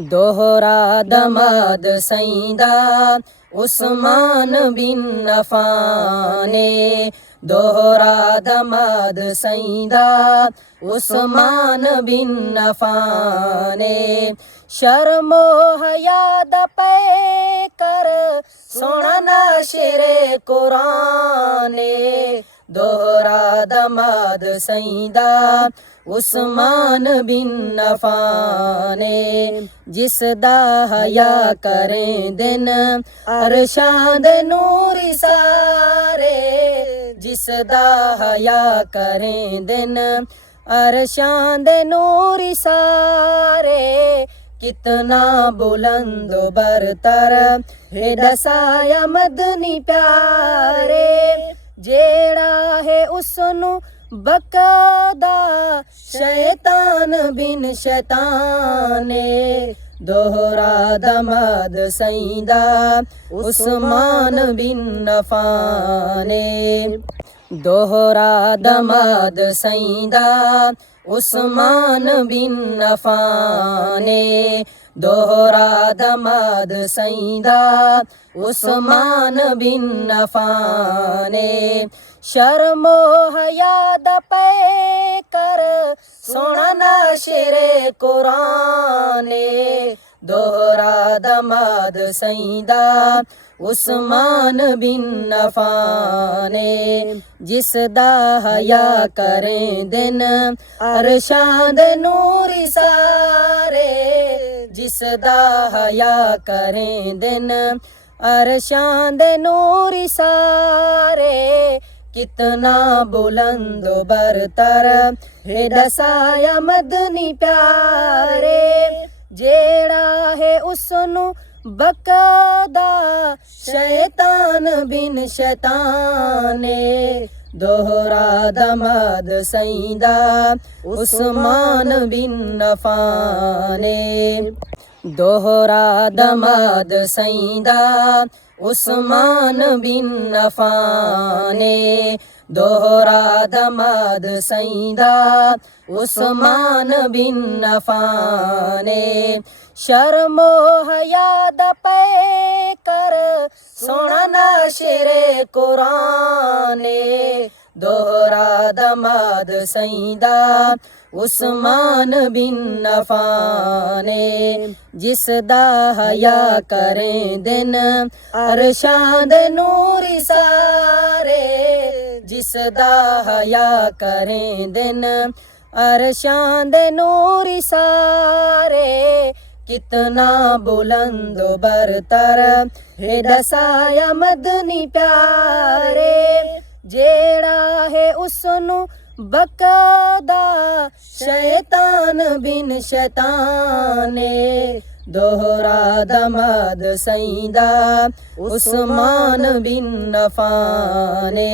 दोहरा दमाद सईदा उस्मान बिन अफ़ाने। दोहरा दमाद सईदा उस्मान बिन अफ़ाने। शर्मो हया दा पै कर सोना नाशिरे कुराने। दोहरा दमाद सईदा उस्मान बिन अफ़ाने। जिसदा हया करें दिन अरशां दे नूरी सारे। जिसदा हया करें दिन अरशां दे नूरी सारे। कितना बुलंद बरतर है दसाया मदनी प्यारे। जेड़ा है उसनू बकदा शैतान बिन शैताने। दोहरा दमाद सईदा उस्मान बिन अफ़ाने। दोहरा दमाद सईदा उस्मान बिन अफ़ाने। दोहरा दमाद सईदा उस्मान बिन अफ़ाने। शर्मो हया दा पै कर सोना नाशिरे कुराने। दोहरा दमाद सईदा उस्मान बिन अफ़ाने। जिसदा हया करें दिन अरशां दे नूरी सारे। जिसदा हया करें दिन अरशां दे नूरी सारे। कितना बुलंद बरतर है दसाया मदनी प्यारे। जेड़ा है उसनू बकदा शैतान बिन शैताने। दोहरा दमाद सईदा उस्मान बिन अफ़ाने। दोहरा दमाद सईदा उस्मान बिन अफ़ाने। दोहरा दमाद सईदा उस्मान बिन अफ़ाने। शर्मो हया दा पै कर सोना नाशिरे कुराने। दोहरा दमाद सईदा उस्मान बिन अफ़ाने। जिसदा हया करें दिन अरशां दे नूरी सारे। जिसदा हया करें दिन अरशां दे नूरी सारे। कितना बुलंद बरतर है दसाया मदनी प्यारे। जेड़ा है उसनू बकदा शैतान बिन शैताने। दोहरा दमाद सईदा उस्मान बिन अफ़ाने।